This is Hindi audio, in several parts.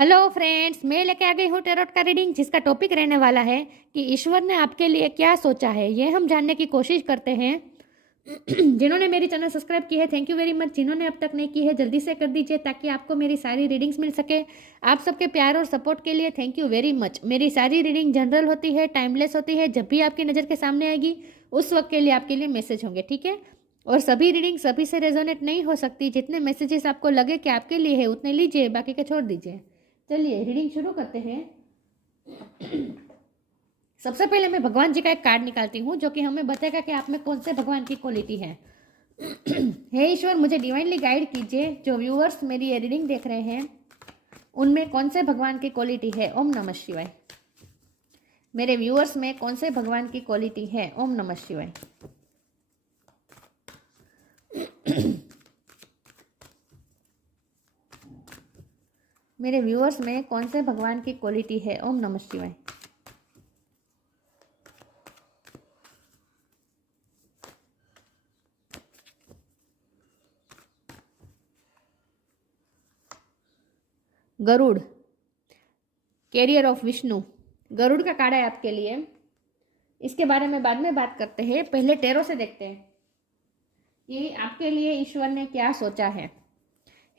हेलो फ्रेंड्स, मैं लेके आ गई हूँ टैरोट का रीडिंग जिसका टॉपिक रहने वाला है कि ईश्वर ने आपके लिए क्या सोचा है। ये हम जानने की कोशिश करते हैं। जिन्होंने मेरी चैनल सब्सक्राइब की है, थैंक यू वेरी मच। जिन्होंने अब तक नहीं की है, जल्दी से कर दीजिए ताकि आपको मेरी सारी रीडिंग्स मिल सके। आप सबके प्यार और सपोर्ट के लिए थैंक यू वेरी मच। मेरी सारी रीडिंग जनरल होती है, टाइमलेस होती है। जब भी आपकी नज़र के सामने आएगी उस वक्त के लिए आपके लिए मैसेज होंगे, ठीक है। और सभी रीडिंग सभी से रेजोनेट नहीं हो सकती। जितने मैसेजेस आपको लगे कि आपके लिए है उतने लीजिए, बाकी के छोड़ दीजिए। चलिए रीडिंग शुरू करते हैं। सबसे पहले मैं भगवान जी का एक कार्ड निकालती हूँ जो कि हमें बताएगा कि आप में कौन से भगवान की क्वालिटी है। हे ईश्वर, मुझे डिवाइनली गाइड कीजिए। जो व्यूअर्स मेरी ये रीडिंग देख रहे हैं उनमें कौन से भगवान की क्वालिटी है। ओम नमः शिवाय। मेरे व्यूअर्स में कौन से भगवान की क्वालिटी है। ओम नमः शिवाय। मेरे व्यूअर्स में कौन से भगवान की क्वालिटी है। ओम नमः शिवाय। Garuda, carrier of Vishnu. गरुड़ का कार्ड है आपके लिए। इसके बारे में बाद में बात करते हैं, पहले टैरो से देखते हैं कि आपके लिए ईश्वर ने क्या सोचा है।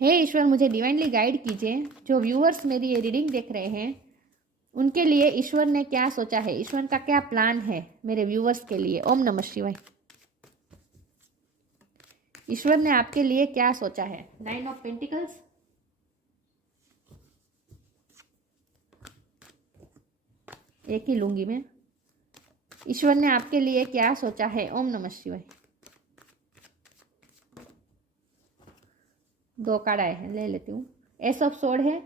हे ईश्वर, मुझे डिवाइनली गाइड कीजिए। जो व्यूअर्स मेरी ये रीडिंग देख रहे हैं उनके लिए ईश्वर ने क्या सोचा है, ईश्वर का क्या प्लान है मेरे व्यूअर्स के लिए। ओम नमः शिवाय। ईश्वर ने आपके लिए क्या सोचा है। 9 ऑफ पेंटिकल्स, एक ही लूंगी मैं। ईश्वर ने आपके लिए क्या सोचा है। ओम नमः शिवाय। 2 कार्ड आए हैं, ले लेती हूँ। एस ऑफ सोर्ड है,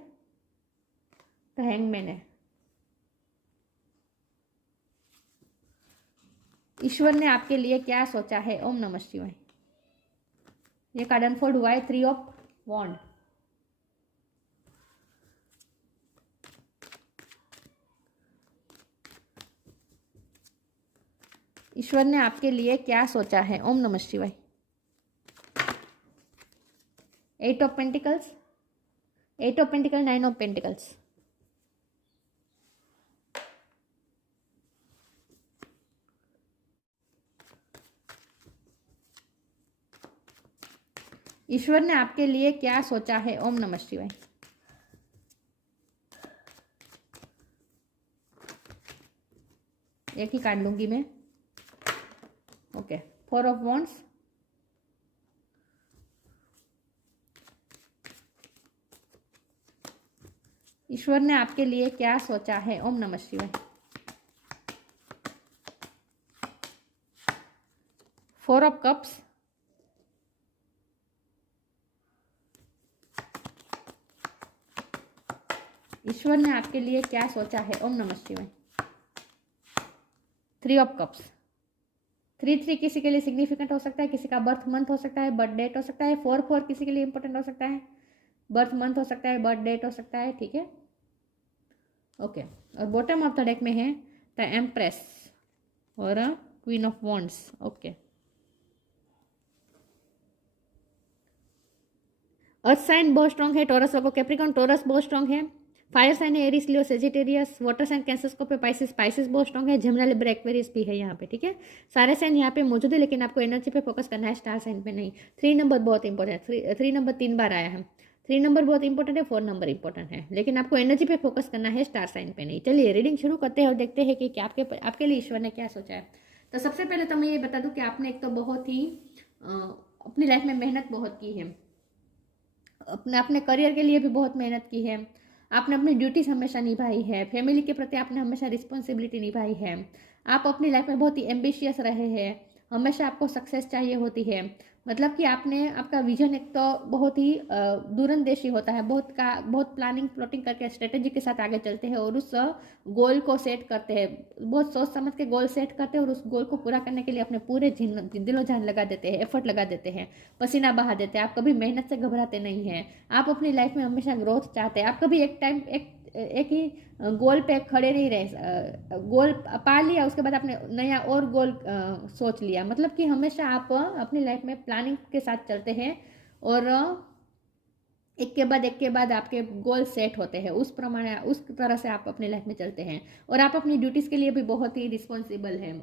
तो हैंगमैन है। ईश्वर ने आपके लिए क्या सोचा है। ओम नमः शिवाय। ये कार्ड अनफोल्ड हुआ है, 3 ऑफ वॉन्ड। ईश्वर ने आपके लिए क्या सोचा है। ओम नमः शिवाय। 8 of pentacles, 8 of pentacle, 9 of pentacles. ईश्वर ने आपके लिए क्या सोचा है। ओम नमः शिवाय। एक ही कार्ड लूंगी मैं। ओके, 4 ऑफ वॉन्ड्स, ईश्वर ने आपके लिए क्या सोचा है। ओम नमः शिवाय। 4 ऑफ कप्स, ईश्वर ने आपके लिए क्या सोचा है। ओम नमः शिवाय। 3 ऑफ कप्स। 3 किसी के लिए सिग्निफिकेंट हो सकता है, किसी का बर्थ मंथ हो सकता है, बर्थ डेट हो सकता है। 4 किसी के लिए इंपॉर्टेंट हो सकता है, बर्थ मंथ हो सकता है, बर्थ डेट हो सकता है, ठीक है। ओके, और बॉटम ऑफ द डेक में है द एम्प्रेस और queen of wands. Okay, earth sign बहुत स्ट्रॉन्ग है, टॉरस लोगो कैप्रिकॉन टॉरस बहुत स्ट्रॉन्ग है। फायर साइन है Aries Leo Sagittarius. Water sign Cancer Scorpio Pisces, Pisces बहुत स्ट्रॉन्ग है। जेमिनी लिब्रा एक्वेरियस भी है यहाँ पे, ठीक है। सारे साइन यहाँ पे मौजूद है, लेकिन आपको एनर्जी पे फोकस करना है, स्टार साइन पे नहीं। 3 नंबर बहुत इंपॉर्टेंट है। 3 नंबर 3 बार आया है। 3 नंबर बहुत इंपॉर्टेंट है, 4 नंबर इंपॉर्टेंट है, लेकिन आपको एनर्जी पे फोकस करना है, स्टार साइन पे नहीं। चलिए रीडिंग शुरू करते हैं और देखते हैं कि क्या आपके लिए ईश्वर ने क्या सोचा है। तो सबसे पहले तो मैं ये बता दूं कि आपने एक तो बहुत ही अपनी लाइफ में मेहनत बहुत की है, अपने अपने करियर के लिए भी बहुत मेहनत की है। आपने अपनी ड्यूटीज हमेशा निभाई है, फैमिली के प्रति आपने हमेशा रिस्पॉन्सिबिलिटी निभाई है। आप अपनी लाइफ में बहुत ही एम्बिशियस रहे हैं, हमेशा आपको सक्सेस चाहिए होती है। मतलब कि आपका विजन एक तो बहुत ही दूरंदेशी होता है, बहुत प्लानिंग प्लॉटिंग करके स्ट्रेटेजी के साथ आगे चलते हैं और उस गोल को सेट करते हैं। बहुत सोच समझ के गोल सेट करते हैं और उस गोल को पूरा करने के लिए अपने पूरे दिलो जान लगा देते हैं, एफर्ट लगा देते हैं, पसीना बहा देते हैं। आप कभी मेहनत से घबराते नहीं हैं। आप अपनी लाइफ में हमेशा ग्रोथ चाहते हैं। आप कभी एक ही गोल पे खड़े नहीं रहे। गोल पा लिया, उसके बाद आपने नया और गोल सोच लिया। मतलब कि हमेशा आप अपनी लाइफ में प्लानिंग के साथ चलते हैं और एक के बाद आपके गोल सेट होते हैं, उस प्रमाणे उस तरह से आप अपनी लाइफ में चलते हैं। और आप अपनी ड्यूटीज़ के लिए भी बहुत ही रिस्पॉन्सिबल हैं,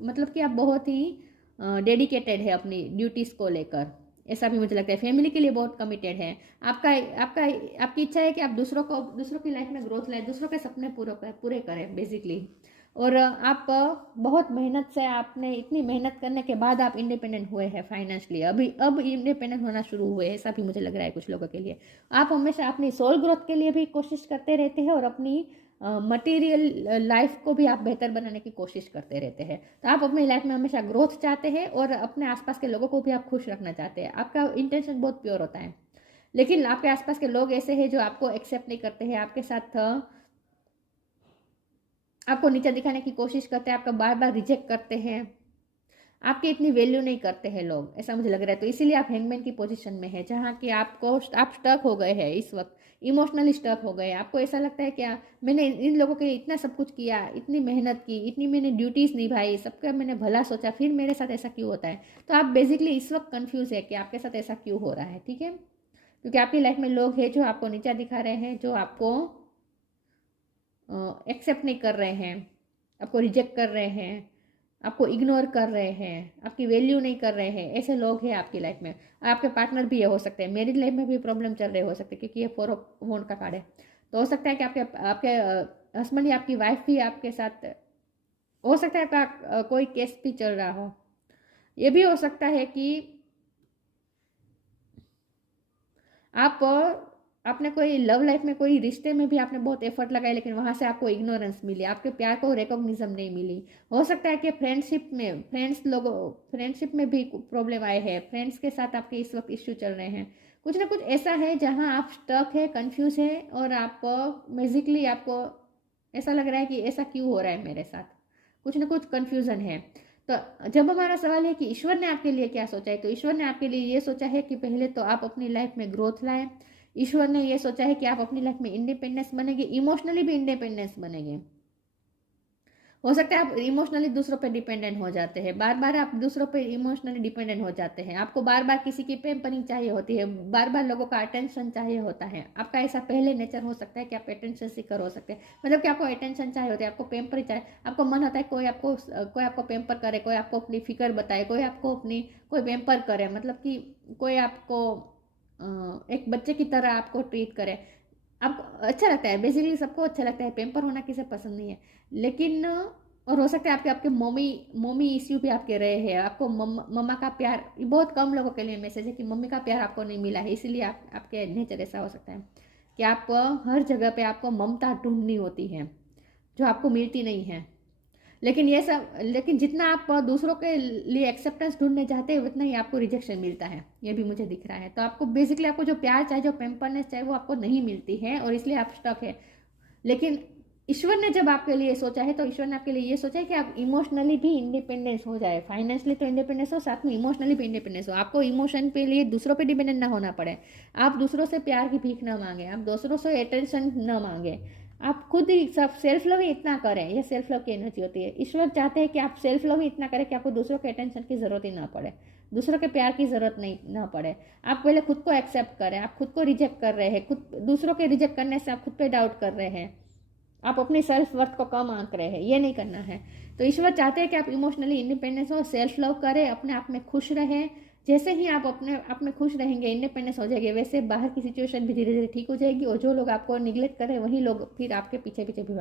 मतलब कि आप बहुत ही डेडिकेटेड है अपनी ड्यूटीज़ को लेकर, ऐसा भी मुझे लगता है। फैमिली के लिए बहुत कमिटेड है। आपका आपका आपकी इच्छा है कि आप दूसरों की लाइफ में ग्रोथ लाए, दूसरों के सपने पूरे करें बेसिकली। और आप बहुत मेहनत से, आपने इतनी मेहनत करने के बाद आप इंडिपेंडेंट हुए हैं फाइनेंशियली, अब इंडिपेंडेंट होना शुरू हुए, ऐसा भी मुझे लग रहा है कुछ लोगों के लिए। आप हमेशा अपनी सोल ग्रोथ के लिए भी कोशिश करते रहते हैं और अपनी मटेरियल लाइफ को भी आप बेहतर बनाने की कोशिश करते रहते हैं। तो आप अपनी लाइफ में हमेशा ग्रोथ चाहते हैं और अपने आसपास के लोगों को भी आप खुश रखना चाहते हैं। आपका इंटेंशन बहुत प्योर होता है, लेकिन आपके आसपास के लोग ऐसे हैं जो आपको एक्सेप्ट नहीं करते हैं, आपके साथ आपको नीचा दिखाने की कोशिश करते हैं, आपका बार बार रिजेक्ट करते हैं, आपकी इतनी वैल्यू नहीं करते हैं लोग, ऐसा मुझे लग रहा है। तो इसीलिए आप हैंगमैन की पोजीशन में है, जहाँ कि आप स्टक हो गए हैं इस वक्त, इमोशनली स्टक हो गए। आपको ऐसा लगता है कि मैंने इन लोगों के लिए इतना सब कुछ किया, इतनी मेहनत की, इतनी मैंने ड्यूटीज़ निभाई, सबका मैंने भला सोचा, फिर मेरे साथ ऐसा क्यों होता है। तो आप बेसिकली इस वक्त कन्फ्यूज़ है कि आपके साथ ऐसा क्यों हो रहा है, ठीक है। क्योंकि आपकी लाइफ में लोग हैं जो आपको नीचा दिखा रहे हैं, जो आपको एक्सेप्ट नहीं कर रहे हैं, आपको रिजेक्ट कर रहे हैं, आपको इग्नोर कर रहे हैं, आपकी वैल्यू नहीं कर रहे हैं, ऐसे लोग हैं आपकी लाइफ में। आपके पार्टनर भी ये हो सकते हैं, मेरी लाइफ में भी प्रॉब्लम चल रहे हो सकते हैं, क्योंकि ये 4 ऑफ वॉन्ड का कार्ड है। तो हो सकता है कि आपके आपके हस्बैंड या आपकी वाइफ भी आपके साथ, हो सकता है आपका कोई केस भी चल रहा हो। ये भी हो सकता है कि आप आपने कोई लव लाइफ में, कोई रिश्ते में भी आपने बहुत एफर्ट लगाए, लेकिन वहाँ से आपको इग्नोरेंस मिली, आपके प्यार को रिकॉग्निज्म नहीं मिली। हो सकता है कि फ्रेंडशिप में भी प्रॉब्लम आए हैं, फ्रेंड्स के साथ आपके इस वक्त इश्यू चल रहे हैं। कुछ ना कुछ ऐसा है जहाँ आप स्टक है, कंफ्यूज है, और आप बेसिकली आपको ऐसा लग रहा है कि ऐसा क्यों हो रहा है मेरे साथ, कुछ ना कुछ कन्फ्यूज़न है। तो जब हमारा सवाल है कि ईश्वर ने आपके लिए क्या सोचा है, तो ईश्वर ने आपके लिए ये सोचा है कि पहले तो आप अपनी लाइफ में ग्रोथ लाएं। ईश्वर ने ये सोचा है कि आप अपनी लाइफ में इंडिपेंडेंस बनेंगे, इमोशनली भी इंडिपेंडेंस बनेंगे। हो सकता है आप इमोशनली दूसरों पे डिपेंडेंट हो जाते हैं, बार बार आप दूसरों पे इमोशनली डिपेंडेंट हो जाते हैं, आपको बार बार किसी की पैम्परिंग चाहिए होती है, बार बार लोगों का अटेंशन चाहिए होता है। आपका ऐसा पहले नेचर हो सकता है कि आप अटेंशन सीकर हो सकते हैं, मतलब कि आपको अटेंशन चाहिए होती है, आपको पैम्पर चाहिए, आपको मन होता है कोई आपको पैम्पर करे, कोई आपको अपनी फिक्र बताए, कोई पैम्पर करे, मतलब कि कोई आपको एक बच्चे की तरह आपको ट्रीट करे। आपको अच्छा लगता है, बेसिकली सबको अच्छा लगता है, पैम्पर होना किसे पसंद नहीं है। लेकिन और हो सकता है आपके आपके मम्मी इश्यू भी आपके रहे हैं, आपको मम्मा का प्यार, बहुत कम लोगों के लिए मैसेज है कि मम्मी का प्यार आपको नहीं मिला है, इसीलिए आपके नेचर ऐसा हो सकता है कि आप हर जगह पे आपको ममता ढूंढनी होती है जो आपको मिलती नहीं है। लेकिन जितना आप दूसरों के लिए एक्सेप्टेंस ढूंढने चाहते हैं, उतना ही आपको रिजेक्शन मिलता है, ये भी मुझे दिख रहा है। तो आपको बेसिकली आपको जो प्यार चाहिए, जो पैम्परनेस चाहिए, वो आपको नहीं मिलती है, और इसलिए आप स्टक है। लेकिन ईश्वर ने जब आपके लिए सोचा है, तो ईश्वर ने आपके लिए ये सोचा है कि आप इमोशनली भी इंडिपेंडेंस हो जाए, फाइनेंशियली तो इंडिपेंडेंस हो, साथ में इमोशनली भी इंडिपेंडेंस हो। आपको इमोशन पे लिए दूसरों पे डिपेंडेंट ना होना पड़े, आप दूसरों से प्यार की भीख ना मांगे, आप दूसरों से अटेंशन न मांगे, आप खुद ही सब सेल्फ लव ही इतना करें। ये सेल्फ लव की एनर्जी होती है। ईश्वर चाहते हैं कि आप सेल्फ लव ही इतना करें कि आपको दूसरों के अटेंशन की जरूरत ही ना पड़े, दूसरों के प्यार की जरूरत नहीं ना पड़े। आप पहले खुद को एक्सेप्ट करें, आप खुद को रिजेक्ट कर रहे हैं, खुद दूसरों के रिजेक्ट करने से आप खुद पे डाउट कर रहे हैं, आप अपनी सेल्फ वर्थ को कम आंक रहे हैं, ये नहीं करना है। तो ईश्वर चाहते हैं कि आप इमोशनली इंडिपेंडेंस हो, सेल्फ लव करें, अपने आप में खुश रहें। जैसे ही आप अपने आप में खुश रहेंगे, इंडिपेंडेंस हो जाएगी, वैसे बाहर की सिचुएशन भी धीरे धीरे ठीक हो जाएगी, और जो लोग आपको निगलेक्ट करें वही लोग फिर आपके पीछे पीछे भी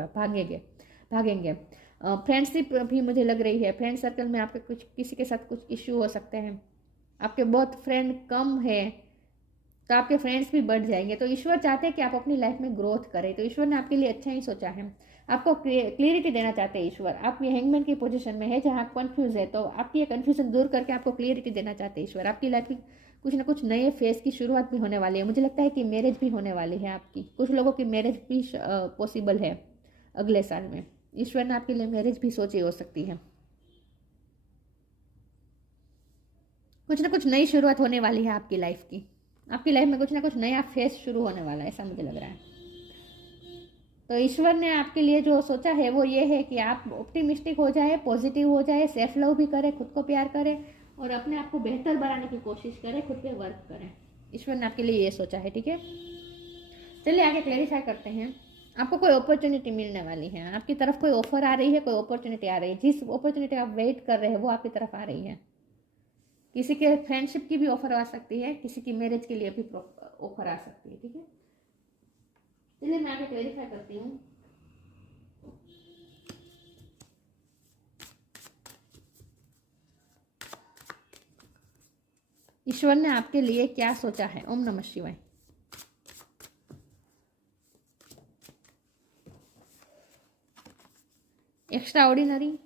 भागेंगे। फ्रेंडशिप भी मुझे लग रही है, फ्रेंड सर्कल में आपके किसी के साथ कुछ इश्यू हो सकते हैं, आपके बहुत फ्रेंड कम है, तो आपके फ्रेंड्स भी बढ़ जाएंगे। तो ईश्वर चाहते हैं कि आप अपनी लाइफ में ग्रोथ करें, तो ईश्वर ने आपके लिए अच्छा ही सोचा है। आपको क्लियरिटी देना चाहते हैं ईश्वर। आप ये हैंगमैन की पोजीशन में है जहाँ आप कंफ्यूज है, तो आपकी ये कंफ्यूजन दूर करके आपको क्लियरिटी देना चाहते हैं ईश्वर। आपकी लाइफ में कुछ ना कुछ नए फेज की शुरुआत भी होने वाली है। मुझे लगता है कि मैरिज भी होने वाली है आपकी, कुछ लोगों की मैरिज भी पॉसिबल है अगले साल में। ईश्वर ने आपके लिए मैरिज भी सोची हो सकती है। कुछ ना कुछ नई शुरुआत होने वाली है आपकी लाइफ की, आपकी लाइफ में कुछ ना कुछ नया फेज शुरू होने वाला है, ऐसा मुझे लग रहा है। तो ईश्वर ने आपके लिए जो सोचा है वो ये है कि आप ऑप्टिमिस्टिक हो जाए, पॉजिटिव हो जाए, सेल्फ लव भी करें, खुद को प्यार करें, और अपने आप को बेहतर बनाने की कोशिश करें, खुद पे वर्क करें। ईश्वर ने आपके लिए ये सोचा है, ठीक है। चलिए आगे क्लेरिफाई करते हैं। आपको कोई अपॉर्चुनिटी मिलने वाली है, आपकी तरफ कोई ऑफर आ रही है, कोई अपॉर्चुनिटी आ रही है। जिस अपॉर्चुनिटी आप वेट कर रहे हैं वो आपकी तरफ आ रही है। किसी के फ्रेंडशिप की भी ऑफर आ सकती है, किसी की मैरिज के लिए भी ऑफर आ सकती है, ठीक है। चलिए मैं आगे क्लेरिफाई करती हूँ। ईश्वर ने आपके लिए क्या सोचा है। ओम नमः शिवाय। Extra ordinary,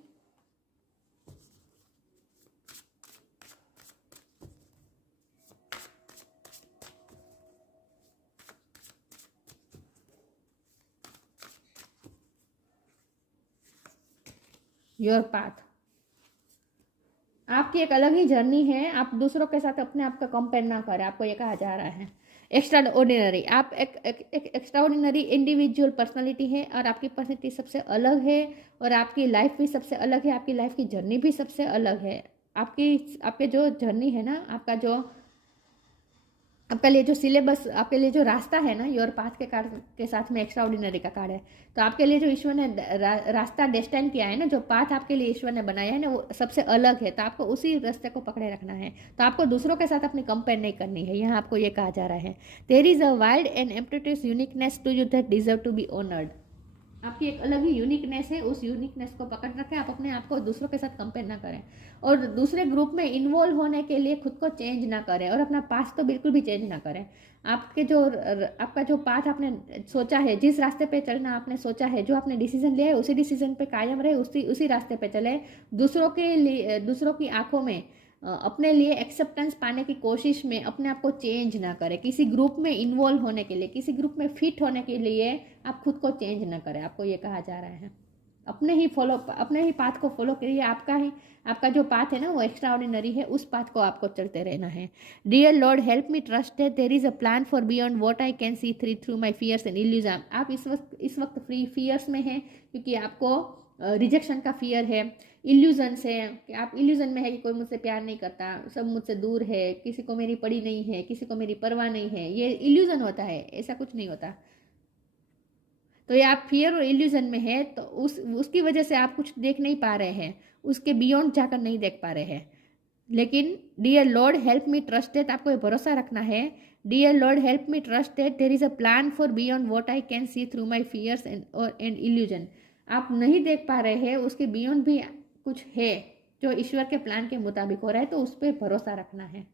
your path. आपकी एक अलग ही जर्नी है, आप दूसरों के साथ अपने आप का कंपेयर ना करें, आपको ये कहा जा रहा है। एक्स्ट्रा ऑर्डिनरी, आप एक एक्स्ट्रा ऑर्डिनरी इंडिविजुअल पर्सनालिटी है और आपकी पर्सनालिटी सबसे अलग है और आपकी लाइफ भी सबसे अलग है, आपकी लाइफ की जर्नी भी सबसे अलग है। आपके जो जर्नी है ना, आपके लिए जो सिलेबस, आपके लिए जो रास्ता है ना, योर पाथ के कार्ड के साथ में एक्स्ट्रा ऑर्डिनरी का कार्ड है। तो आपके लिए जो ईश्वर ने रास्ता डेस्टाइन किया है ना, जो पाथ आपके लिए ईश्वर ने बनाया है ना, वो सबसे अलग है। तो आपको उसी रास्ते को पकड़े रखना है। तो आपको दूसरों के साथ अपनी कंपेयर नहीं करनी है। यहाँ आपको ये कहा जा रहा है, there is a wild and amplitudes uniqueness to you that deserve to be honoured. आपकी एक अलग ही यूनिकनेस है, उस यूनिकनेस को पकड़ रखें। आप अपने आप को दूसरों के साथ कंपेयर ना करें और दूसरे ग्रुप में इन्वॉल्व होने के लिए खुद को चेंज ना करें और अपना पास तो बिल्कुल भी चेंज ना करें। आपका जो पाथ आपने सोचा है, जिस रास्ते पे चलना आपने सोचा है, जो आपने डिसीजन लिया है, उसी डिसीजन पे कायम रहे, उसी रास्ते पे चले। दूसरों की आंखों में अपने लिए एक्सेप्टेंस पाने की कोशिश में अपने आप को चेंज ना करें। किसी ग्रुप में इन्वॉल्व होने के लिए, किसी ग्रुप में फिट होने के लिए आप खुद को चेंज ना करें, आपको ये कहा जा रहा है। अपने ही पाथ को फॉलो करिए। आपका जो पाथ है ना, वो एक्स्ट्रा ऑर्डिनरी है, उस पाथ को आपको चलते रहना है। Dear Lord help me trust that there is a plan for beyond what I can see through my fears and illusion. आप इस वक्त फ्री फियर्स में हैं, क्योंकि आपको रिजेक्शन का फियर है, इल्यूजन से कि आप इल्यूजन में है कि कोई मुझसे प्यार नहीं करता, सब मुझसे दूर है, किसी को मेरी पड़ी नहीं है, किसी को मेरी परवाह नहीं है। ये इल्यूजन होता है, ऐसा कुछ नहीं होता। तो ये आप फियर और इल्यूजन में है, तो उसकी वजह से आप कुछ देख नहीं पा रहे हैं, उसके बियॉन्ड जाकर नहीं देख पा रहे हैं। लेकिन dear Lord help me trust that, आपको ये भरोसा रखना है। Dear Lord help me trust that there is a plan for beyond what I can see through my fears and illusion. आप नहीं देख पा रहे हैं, उसके बियॉन्ड भी कुछ है जो ईश्वर के प्लान के मुताबिक हो रहा है, तो उस पर भरोसा रखना है।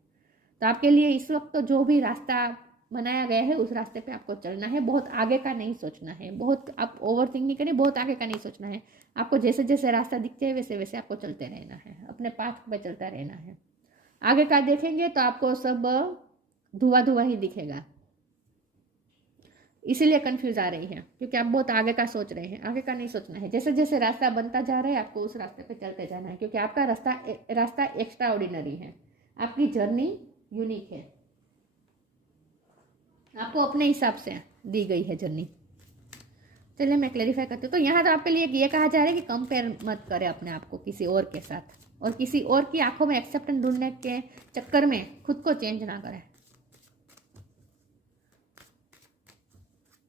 तो आपके लिए इस वक्त तो जो भी रास्ता बनाया गया है, उस रास्ते पे आपको चलना है। बहुत आगे का नहीं सोचना है, बहुत आप ओवर थिंक नहीं करें, बहुत आगे का नहीं सोचना है। आपको जैसे जैसे रास्ता दिखते हैं वैसे वैसे आपको चलते रहना है, अपने पाथ पे चलता रहना है। आगे का देखेंगे तो आपको सब धुआं धुआं ही दिखेगा, इसीलिए कंफ्यूज आ रही है, क्योंकि आप बहुत आगे का सोच रहे हैं। आगे का नहीं सोचना है, जैसे जैसे रास्ता बनता जा रहा है आपको उस रास्ते पे चलते जाना है, क्योंकि आपका रास्ता एक्स्ट्रा ऑर्डिनरी है, आपकी जर्नी यूनिक है, आपको अपने हिसाब से दी गई है जर्नी। चलिए मैं क्लेरिफाई करती हूँ। तो यहाँ तो आपके लिए ये कहा जा रहा है कि कंपेयर मत करें अपने आप को किसी और के साथ, और किसी और की आंखों में एक्सेप्टेंस ढूंढने के चक्कर में खुद को चेंज ना करें,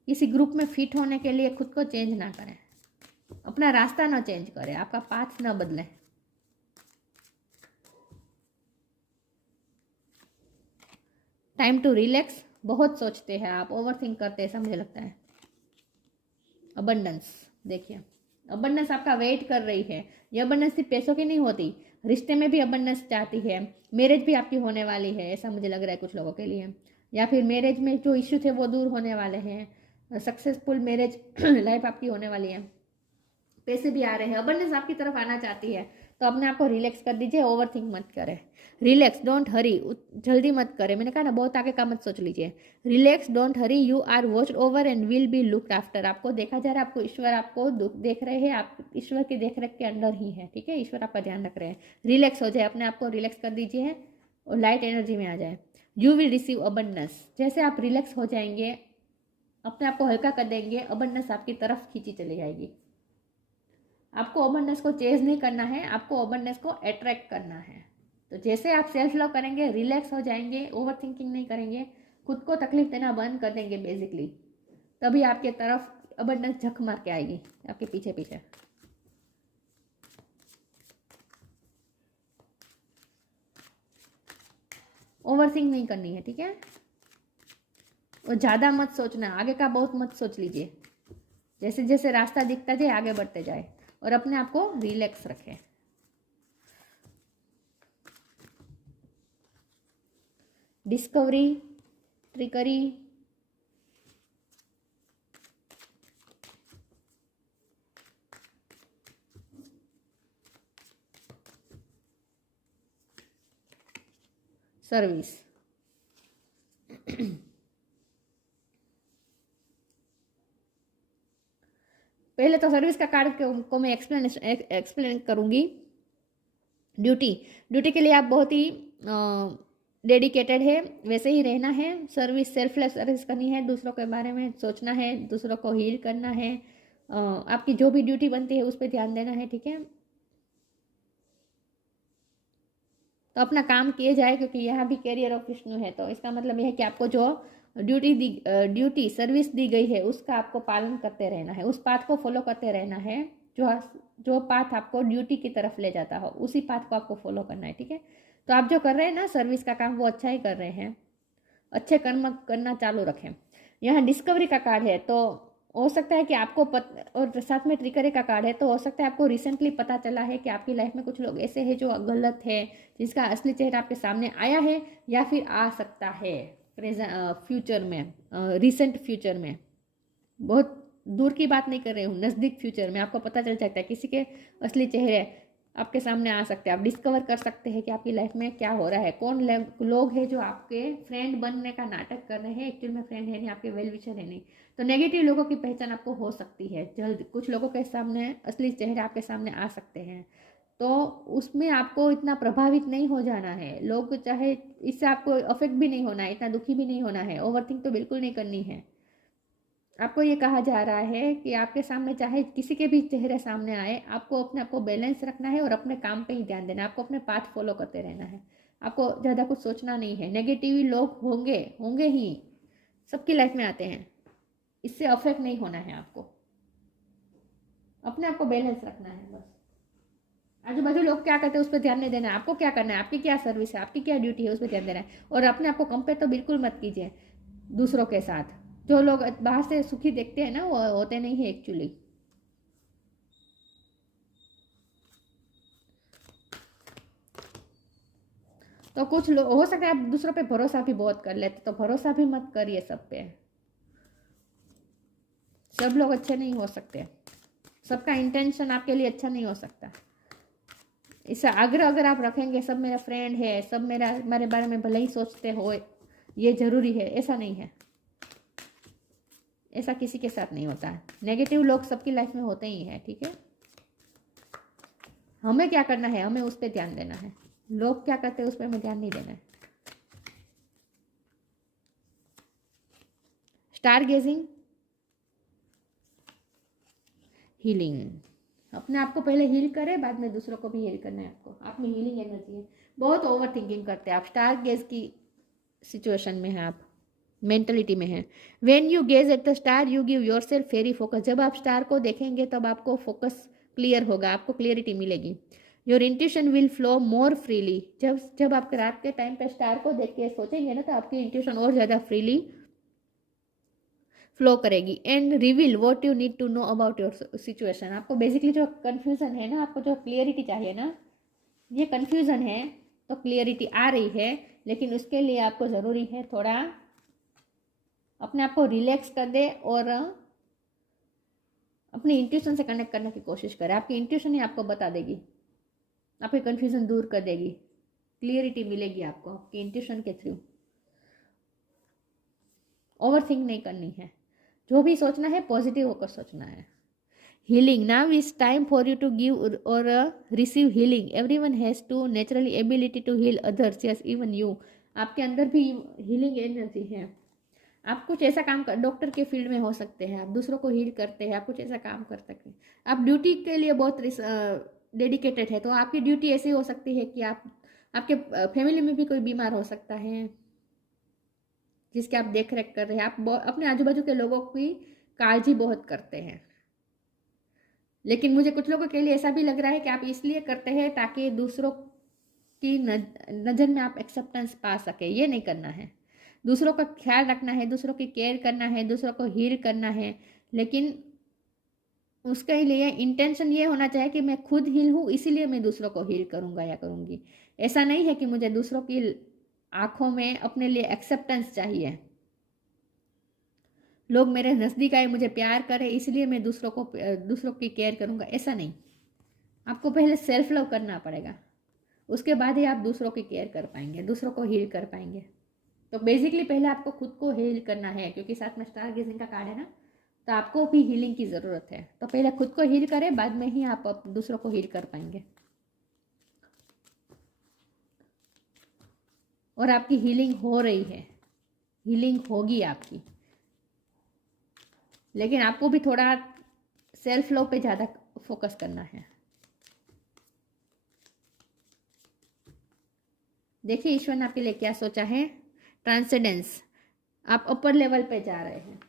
किसी ग्रुप में फिट होने के लिए खुद को चेंज ना करें, अपना रास्ता ना चेंज करें, आपका पाथ ना बदलें। टाइम टू रिलैक्स, बहुत सोचते हैं आप, ओवर थिंक करते हैं ऐसा मुझे लगता है। अबंडेंस, देखिए अबंडेंस आपका वेट कर रही है। ये अबंडेंस सिर्फ पैसों की नहीं होती, रिश्ते में भी अबंडेंस चाहती है, मैरिज भी आपकी होने वाली है, ऐसा मुझे लग रहा है कुछ लोगों के लिए। या फिर मैरिज में जो इश्यू थे वो दूर होने वाले हैं, सक्सेसफुल मैरिज लाइफ आपकी होने वाली है, पैसे भी आ रहे हैं, अबंडेंस आपकी तरफ आना चाहती है। तो अपने आप को रिलैक्स कर दीजिए, ओवर थिंक मत करें। रिलैक्स, डोंट हरी, जल्दी मत करें। मैंने कहा ना, बहुत आगे का मत सोच लीजिए। Relax, don't hurry, you are watched over and will be looked after. आपको देखा जा रहा है, आपको ईश्वर आपको देख रहे हैं, आप ईश्वर की देख रेख के अंदर ही हैं, ठीक है। ईश्वर आपका ध्यान रख रहे हैं। रिलैक्स हो जाए, अपने आप को रिलैक्स कर दीजिए और लाइट एनर्जी में आ जाए। यू विल रिसीव अबंडेंस, जैसे आप रिलैक्स हो जाएंगे, अपने आप को हल्का कर देंगे, अबंडेंस आपकी तरफ खींची चली जाएगी। आपको अबंडेंस को चेज नहीं करना है, आपको अबंडेंस को अट्रैक्ट करना है। तो जैसे आप सेल्फ लव करेंगे, रिलैक्स हो जाएंगे, ओवर थिंकिंग नहीं करेंगे, खुद को तकलीफ देना बंद कर देंगे बेसिकली, तभी आपके तरफ अबंडेंस झक मार के आएगी आपके पीछे पीछे। ओवर थिंक नहीं करनी है, ठीक है। और ज़्यादा मत सोचना, आगे का बहुत मत सोच लीजिए। जैसे जैसे रास्ता दिखता जाए आगे बढ़ते जाए और अपने आप को रिलैक्स रखें। Discovery, trickery, service. पहले तो सर्विस का कार्ड को मैं एक्सप्लेन करूंगी। ड्यूटी, ड्यूटी के लिए आप बहुत ही डेडिकेटेड है, वैसे ही रहना है। सर्विस, सेल्फलेस सर्विस करनी है, दूसरों के बारे में सोचना है, दूसरों को हील करना है। आपकी जो भी ड्यूटी बनती है उस पर ध्यान देना है, ठीक है। तो अपना काम किए जाए, क्योंकि यहाँ भी कैरियर ऑफ विष्णु है, तो इसका मतलब यह है कि आपको जो ड्यूटी सर्विस दी गई है उसका आपको पालन करते रहना है, उस पाथ को फॉलो करते रहना है। जो पाथ आपको ड्यूटी की तरफ ले जाता हो उसी पाथ को आपको फॉलो करना है, ठीक है। तो आप जो कर रहे हैं ना सर्विस का काम, वो अच्छा ही कर रहे हैं, अच्छे कर्म करना चालू रखें। यहाँ डिस्कवरी का कार्ड है, तो हो सकता है कि आपको और साथ में ट्रिकरी का कार्ड है, तो हो सकता है आपको रिसेंटली पता चला है कि आपकी लाइफ में कुछ लोग ऐसे हैं जो गलत है, जिसका असली चेहरा आपके सामने आया है या फिर आ सकता है फ्यूचर में, रिसेंट फ्यूचर में। बहुत दूर की बात नहीं कर रही हूँ, नज़दीक फ्यूचर में आपको पता चल सकता है किसी के असली चेहरे आपके सामने आ सकते हैं। आप डिस्कवर कर सकते हैं कि आपकी लाइफ में क्या हो रहा है, कौन लोग हैं जो आपके फ्रेंड बनने का नाटक कर रहे हैं, एक्चुअल में फ्रेंड है नहीं, आपके वेल विशर है नहीं। तो नेगेटिव लोगों की पहचान आपको हो सकती है जल्द, कुछ लोगों के सामने असली चेहरे आपके सामने आ सकते हैं। तो उसमें आपको इतना प्रभावित नहीं हो जाना है, लोग चाहे इससे आपको अफेक्ट भी नहीं होना है, इतना दुखी भी नहीं होना है, ओवरथिंक तो बिल्कुल नहीं करनी है। आपको ये कहा जा रहा है कि आपके सामने चाहे किसी के भी चेहरे सामने आए, आपको अपने आप को बैलेंस रखना है और अपने काम पे ही ध्यान देना है, आपको अपने पाथ फॉलो करते रहना है, आपको ज़्यादा कुछ सोचना नहीं है। नेगेटिव लोग होंगे ही, सबकी लाइफ में आते हैं, इससे अफेक्ट नहीं होना है आपको, अपने आप को बैलेंस रखना है बस। आजू बाजू लोग क्या करते हैं उस पर ध्यान नहीं देना है, आपको क्या करना है, आपकी क्या सर्विस है, आपकी क्या ड्यूटी है, उस पर ध्यान देना है। और अपने आप को कंपेयर तो बिल्कुल मत कीजिए दूसरों के साथ। जो लोग बाहर से सुखी देखते हैं ना, वो होते नहीं है एक्चुअली। तो कुछ लोग हो सकता है आप दूसरों पे भरोसा भी बहुत कर लेते, तो भरोसा भी मत करिए सब पे। सब लोग अच्छे नहीं हो सकते, सबका इंटेंशन आपके लिए अच्छा नहीं हो सकता। इससे आग्रह अगर आप रखेंगे सब मेरा फ्रेंड है, सब मेरे बारे में भले ही सोचते हो, ये जरूरी है, ऐसा नहीं है। ऐसा किसी के साथ नहीं होता है, नेगेटिव लोग सबकी लाइफ में होते ही हैं, ठीक है। हमें क्या करना है, हमें उस पर ध्यान देना है, लोग क्या करते हैं उस पर हमें ध्यान नहीं देना है। स्टार गेजिंग, हीलिंग, अपने आप को पहले हील करें, बाद में दूसरों को भी हील करना है। आपको आप में हीलिंग एनर्जी है, बहुत ओवर थिंकिंग करते हैं आप, स्टार गेज की सिचुएशन में है आप, मेंटलिटी में है। When you gauge at the star you give your self very focus. जब आप स्टार को देखेंगे तब आपको फोकस क्लियर होगा, आपको क्लियरिटी मिलेगी। Your intuition will flow more freely. जब आप रात के टाइम पे स्टार को देख के सोचेंगे ना, तो आपकी इंट्यूशन और ज़्यादा फ्रीली फ्लो करेगी। And reveal what you need to know about your situation. आपको बेसिकली जो कन्फ्यूजन है ना, आपको जो क्लियरिटी चाहिए ना, ये कन्फ्यूजन है, तो क्लियरिटी आ रही है, लेकिन उसके लिए आपको ज़रूरी है थोड़ा अपने आप को रिलैक्स कर दे और अपनी इंट्यूशन से कनेक्ट करने की कोशिश करें। आपकी इंट्यूशन ही आपको बता देगी, आपकी कन्फ्यूजन दूर कर देगी, क्लियरिटी मिलेगी आपको आपकी इंट्यूशन के थ्रू। ओवर थिंक नहीं करनी है, जो भी सोचना है पॉजिटिव होकर सोचना है। Healing, now is time for you to give और receive healing. Everyone has to naturally ability to heal others, yes even you. आपके अंदर भी हीलिंग एनर्जी है। आप कुछ ऐसा काम कर, डॉक्टर के फील्ड में हो सकते हैं, आप दूसरों को हील करते हैं, आप कुछ ऐसा काम कर सकते हैं। आप ड्यूटी के लिए बहुत डेडिकेटेड है, तो आपकी ड्यूटी ऐसी हो सकती है कि आपके फैमिली में भी कोई बीमार हो सकता है, जिसके आप देख रेख कर रहे हैं। आप अपने आजू बाजू के लोगों की काळजी बहुत करते हैं, लेकिन मुझे कुछ लोगों के लिए ऐसा भी लग रहा है कि आप इसलिए करते हैं ताकि दूसरों की नज़र में आप एक्सेप्टेंस पा सके। ये नहीं करना है। दूसरों का ख्याल रखना है, दूसरों की केयर करना है, दूसरों को हील करना है, लेकिन उसके लिए इंटेंशन ये होना चाहिए कि मैं खुद हील हूँ इसीलिए मैं दूसरों को हील करूँगा या करूँगी। ऐसा नहीं है कि मुझे दूसरों की आंखों में अपने लिए एक्सेप्टेंस चाहिए, लोग मेरे नज़दीक आए, मुझे प्यार करें, इसलिए मैं दूसरों की केयर करूँगा। ऐसा नहीं। आपको पहले सेल्फ लव करना पड़ेगा, उसके बाद ही आप दूसरों की केयर कर पाएंगे, दूसरों को हील कर पाएंगे। तो बेसिकली पहले आपको खुद को हील करना है, क्योंकि साथ में स्टार गेजिंग का कार्ड है ना, तो आपको भी हीलिंग की ज़रूरत है। तो पहले खुद को हील करें, बाद में ही आप दूसरों को हील कर पाएंगे। और आपकी हीलिंग हो रही है, हीलिंग होगी आपकी, लेकिन आपको भी थोड़ा सेल्फ लव पे ज़्यादा फोकस करना है। देखिए ईश्वर ने आपके लिए क्या सोचा है। ट्रांसेंडेंस, आप अपर लेवल पे जा रहे हैं।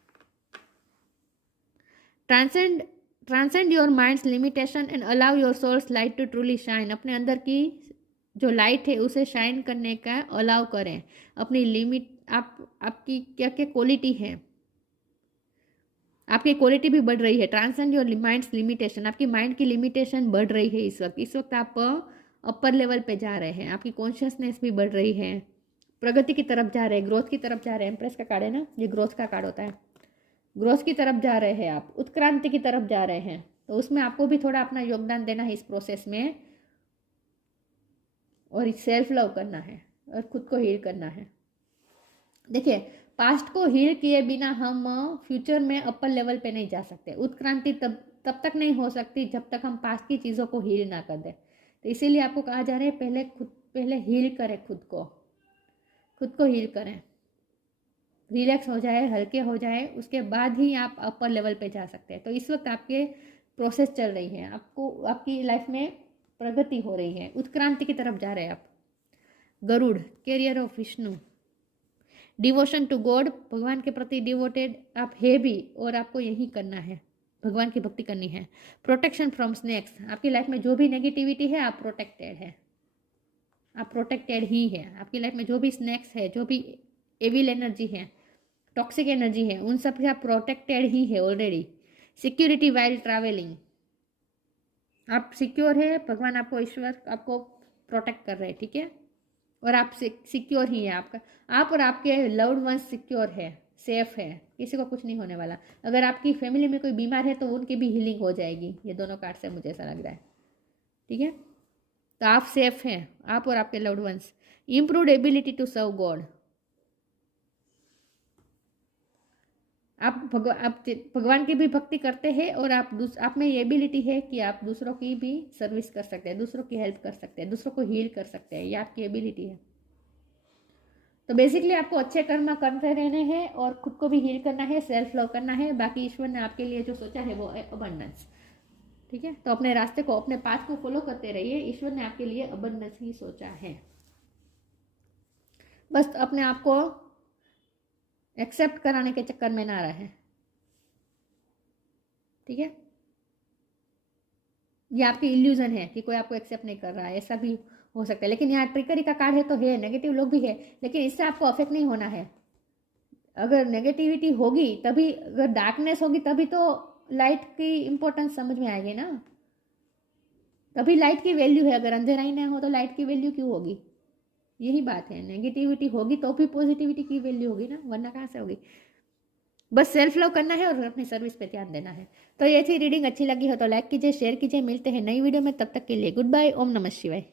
Transcend your mind's limitation and allow your soul's light to truly shine. अपने अंदर की जो लाइट है उसे शाइन करने का अलाउ करें। अपनी लिमिट, आपकी क्या क्या क्वालिटी है, आपकी क्वालिटी भी बढ़ रही है। ट्रांसेंड योर माइंड्स लिमिटेशन, आपकी माइंड की लिमिटेशन बढ़ रही है इस वक्त आप अपर लेवल पे जा रहे हैं। आपकी कॉन्शियसनेस भी बढ़ रही है, प्रगति की तरफ जा रहे हैं, ग्रोथ की तरफ जा रहे हैं। एम्प्रेस का कार्ड है ना, ये ग्रोथ का कार्ड होता है। ग्रोथ की तरफ जा रहे हैं आप, उत्क्रांति की तरफ जा रहे हैं। तो उसमें आपको भी थोड़ा अपना योगदान देना है इस प्रोसेस में, और सेल्फ लव करना है और खुद को हील करना है। देखिए पास्ट को हील किए बिना हम फ्यूचर में अपर लेवल पे नहीं जा सकते। उत्क्रांति तब तक नहीं हो सकती जब तक हम पास्ट की चीज़ों को हील ना कर दें। तो इसीलिए आपको कहा जा रहा है पहले हील करें, खुद को हील करें, रिलैक्स हो जाए, हल्के हो जाए, उसके बाद ही आप अपर लेवल पे जा सकते हैं। तो इस वक्त आपके प्रोसेस चल रही है, आपकी लाइफ में प्रगति हो रही है, उत्क्रांति की तरफ जा रहे हैं आप। Garuda, carrier of Vishnu, devotion to God, भगवान के प्रति डिवोटेड आप है भी, और आपको यही करना है, भगवान की भक्ति करनी है। प्रोटेक्शन फ्रॉम स्नेक्स, आपकी लाइफ में जो भी नेगेटिविटी है आप प्रोटेक्टेड है, आप प्रोटेक्टेड ही है। आपकी लाइफ में जो भी स्नेक्स है, जो भी एविल एनर्जी है, टॉक्सिक एनर्जी है, उन सब से आप प्रोटेक्टेड ही है ऑलरेडी। सिक्योरिटी वाइल ट्रैवलिंग, आप सिक्योर है, भगवान आपको, ईश्वर आपको प्रोटेक्ट कर रहे हैं, ठीक है। और आप सिक्योर ही है, आप और आपके लव्ड वंस सिक्योर है, सेफ है, किसी को कुछ नहीं होने वाला। अगर आपकी फैमिली में कोई बीमार है तो उनकी भी हीलिंग हो जाएगी। ये दोनों कार्ड से मुझे ऐसा लग रहा है, ठीक है। तो आप सेफ हैं, आप और आपके loved ones. Improved ability to serve God, आप भगवान की भी भक्ति करते हैं, और आप में ये एबिलिटी है कि आप दूसरों की भी सर्विस कर सकते हैं, दूसरों की हेल्प कर सकते हैं, दूसरों को हील कर सकते हैं, ये आपकी एबिलिटी है। तो बेसिकली आपको अच्छे कर्म करते रहने हैं और खुद को भी हील करना है, सेल्फ लव करना है। बाकी ईश्वर ने आपके लिए जो सोचा है वो है अबंडेंस, ठीक है। तो अपने रास्ते को, अपने पाथ को फॉलो करते रहिए, ईश्वर ने आपके लिए अबंडेंस ही सोचा है। बस अपने आप को एक्सेप्ट कराने के चक्कर में ना रहे, ठीक है। ये आपकी इल्यूजन है कि कोई आपको एक्सेप्ट नहीं कर रहा है, ऐसा भी हो सकता है। लेकिन यहाँ ट्रिकरी का कार्ड है तो है, नेगेटिव लोग भी है, लेकिन इससे आपको अफेक्ट नहीं होना है। अगर नेगेटिविटी होगी तभी, अगर डार्कनेस होगी तभी तो लाइट की इंपॉर्टेंस समझ में आएगी ना, तभी लाइट की वैल्यू है। अगर अंधेरा ही नहीं हो तो लाइट की वैल्यू क्यों होगी, यही बात है। नेगेटिविटी होगी तो भी पॉजिटिविटी की वैल्यू होगी ना, वरना कहाँ से होगी। बस सेल्फ लव करना है और अपनी सर्विस पे ध्यान देना है। तो ये थी रीडिंग, अच्छी लगी हो तो लाइक कीजिए, शेयर कीजिए। मिलते हैं नई वीडियो में, तब तक के लिए गुड बाय, ओम नमः शिवाय।